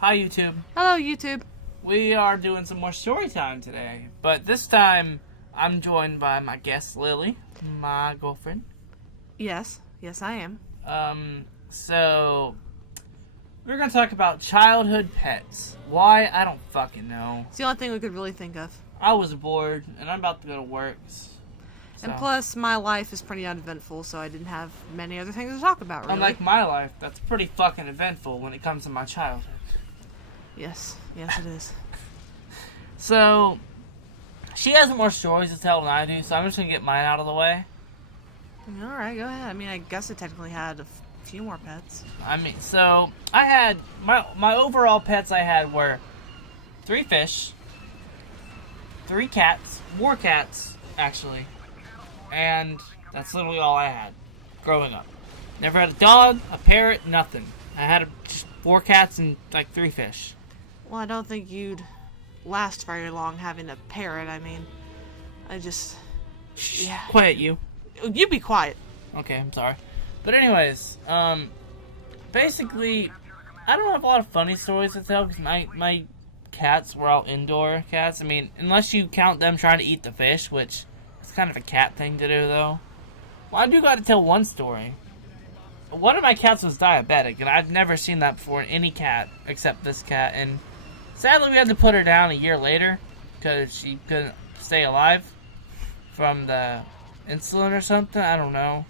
Hi, YouTube. Hello, YouTube. We are doing some more story time today, but this time I'm joined by my guest, Lily, my girlfriend. Yes, I am. So we're gonna talk about childhood pets. Why? I don't fucking know. It's the only thing we could really think of. I was bored, and I'm about to go to work. So. And plus, my life is pretty uneventful, so I didn't have many other things to talk about, really. Unlike my life, that's pretty fucking eventful when it comes to my childhood. Yes, it is. So, she has more stories to tell than I do, so I'm just gonna get mine out of the way. Alright, go ahead. I mean, I guess I technically had a few more pets. So, I had, my overall pets I had were 3 fish, 3 cats, more cats, actually. And that's literally all I had growing up. Never had a dog, a parrot, nothing. I had just 4 cats and like 3 fish. Well, I don't think you'd last very long having a parrot. I mean, yeah. Quiet, you. You be quiet. Okay, I'm sorry. But anyways, basically, I don't have a lot of funny stories to tell because my cats were all indoor cats. I mean, unless you count them trying to eat the fish, which is kind of a cat thing to do, though. Well, I do got to tell one story. One of my cats was diabetic, and I'd never seen that before in any cat except this cat. And sadly, we had to put her down a year later because she couldn't stay alive from the insulin or something. I don't know.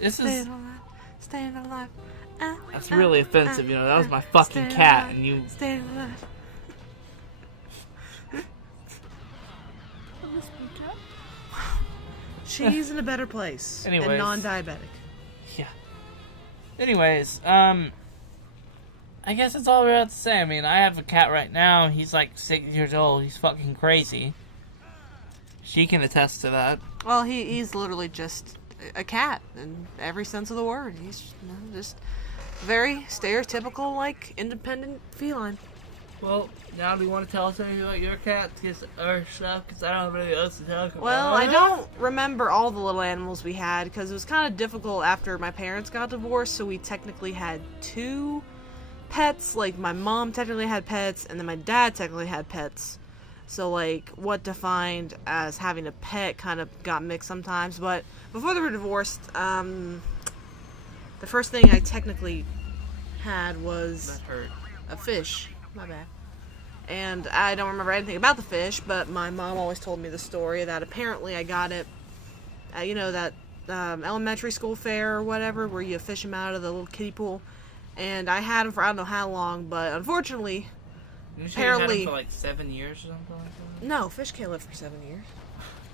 Staying alive. That's really offensive, you know. That was my fucking cat, and you. Staying alive. She's in a better place. Anyways. And non-diabetic. Yeah. Anyways, I guess that's all we have to say. I mean, I have a cat right now. He's like 6 years old. He's fucking crazy. She can attest to that. Well, he's literally just a cat in every sense of the word. He's just very stereotypical, like, independent feline. Well, now do you want to tell us anything about your cat or stuff? Because I don't have anything else to talk about. Well, I don't remember all the little animals we had because it was kind of difficult after my parents got divorced, so we technically had 2 pets. Like, my mom technically had pets, and then my dad technically had pets. So, like, what defined as having a pet kind of got mixed sometimes. But before they were divorced, the first thing I technically had was a fish. My bad. And I don't remember anything about the fish, but my mom always told me the story that apparently I got it at, that elementary school fair or whatever, where you fish them out of the little kiddie pool. And I had them for I don't know how long, but unfortunately, apparently... You had them for like 7 years or something like that? No, fish can't live for 7 years.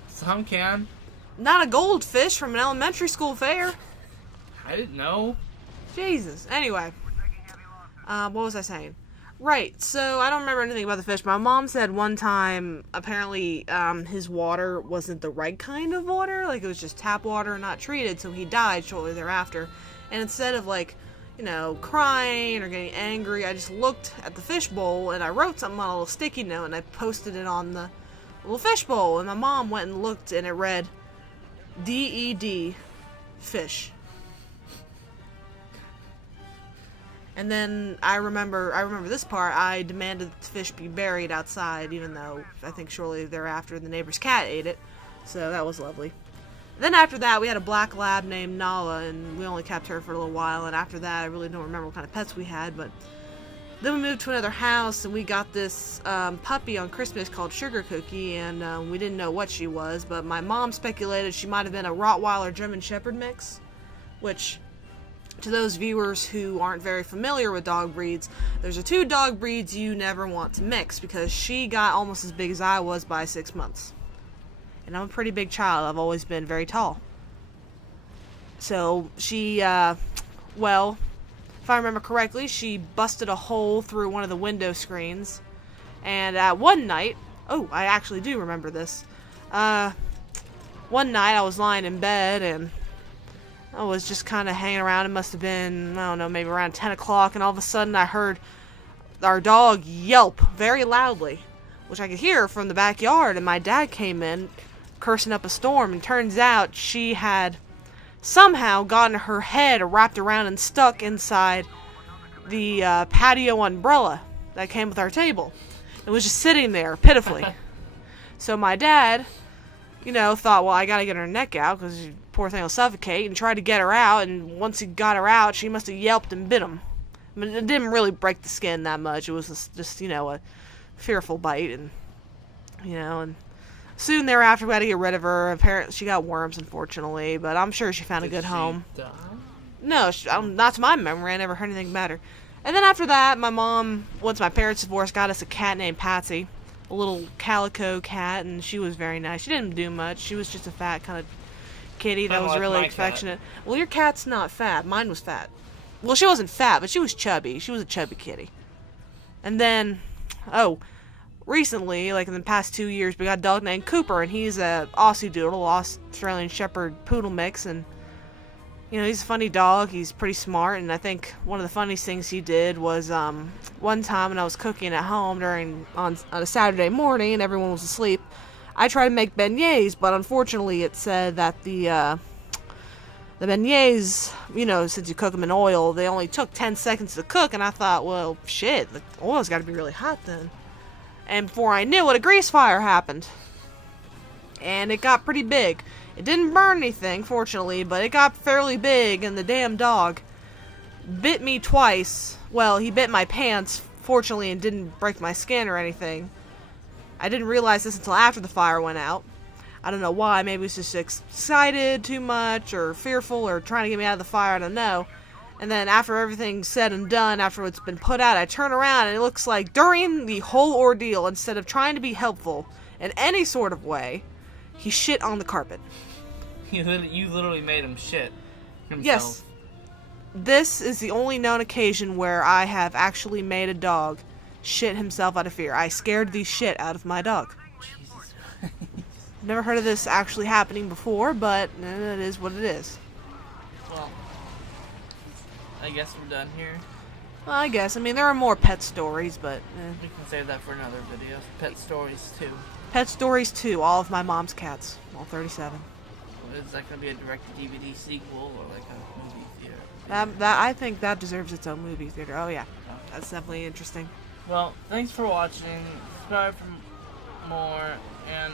Some can. Not a goldfish from an elementary school fair. I didn't know. Jesus. Anyway. What was I saying? Right, so I don't remember anything about the fish. My mom said one time, apparently, his water wasn't the right kind of water. Like, it was just tap water, not treated, so he died shortly thereafter. And instead of, like, crying or getting angry, I just looked at the fish bowl, and I wrote something on a little sticky note, and I posted it on the little fish bowl. And my mom went and looked, and it read, D-E-D, fish. And then I remember this part. I demanded the fish be buried outside, even though I think shortly thereafter the neighbor's cat ate it. So that was lovely. Then after that, we had a black lab named Nala, and we only kept her for a little while. And after that, I really don't remember what kind of pets we had. But then we moved to another house, and we got this puppy on Christmas called Sugar Cookie, and we didn't know what she was. But my mom speculated she might have been a Rottweiler German Shepherd mix, which... To those viewers who aren't very familiar with dog breeds, there's 2 dog breeds you never want to mix because she got almost as big as I was by 6 months. And I'm a pretty big child. I've always been very tall. So she, well, if I remember correctly, she busted a hole through one of the window screens. And one night, oh, I actually do remember this. One night I was lying in bed and I was just kind of hanging around. It must have been, I don't know, maybe around 10 o'clock, and all of a sudden I heard our dog yelp very loudly, which I could hear from the backyard, and my dad came in cursing up a storm, and turns out she had somehow gotten her head wrapped around and stuck inside the patio umbrella that came with our table. It was just sitting there pitifully. So my dad, thought, well, I gotta get her neck out because poor thing will suffocate, and tried to get her out. And once he got her out, she must have yelped and bit him. I mean, it didn't really break the skin that much. It was just a fearful bite, and soon thereafter we had to get rid of her. Apparently, she got worms, unfortunately, but I'm sure she found a good home. Die? No, not to my memory. I never heard anything about her. And then after that, my mom, once my parents divorced, got us a cat named Patsy, a little calico cat, and she was very nice. She didn't do much. She was just a fat kind of kitty that was like really my affectionate. Well, your cat's not fat. Mine was fat. Well, she wasn't fat, but she was chubby. She was a chubby kitty. And then, recently, like in the past 2 years, we got a dog named Cooper, and he's a Aussie Doodle, Australian Shepherd Poodle mix, and he's a funny dog. He's pretty smart, and I think one of the funniest things he did was one time when I was cooking at home on a Saturday morning and everyone was asleep, I tried to make beignets, but unfortunately it said that the beignets, since you cook them in oil, they only took 10 seconds to cook, and I thought, well, shit, the oil's got to be really hot then. And before I knew it, a grease fire happened. And it got pretty big. It didn't burn anything, fortunately, but it got fairly big, and the damn dog bit me twice. Well, he bit my pants, fortunately, and didn't break my skin or anything. I didn't realize this until after the fire went out. I don't know why. Maybe he was just excited too much, or fearful, or trying to get me out of the fire. I don't know. And then after everything's said and done, after it's been put out, I turn around, and it looks like during the whole ordeal, instead of trying to be helpful in any sort of way, he shit on the carpet. You literally made him shit himself. Yes. This is the only known occasion where I have actually made a dog shit himself out of fear. I scared the shit out of my dog. Jesus. Never heard of this actually happening before, but it is what it is. Well, I guess we're done here. Well, I guess. I mean, there are more pet stories, but... We can save that for another video. Pet stories, too. Pet stories, too. All of my mom's cats. All 37. Is that going to be a direct-to-DVD sequel or like a movie theater? That I think that deserves its own movie theater. Oh, yeah. That's definitely interesting. Well, thanks for watching. Subscribe for more, and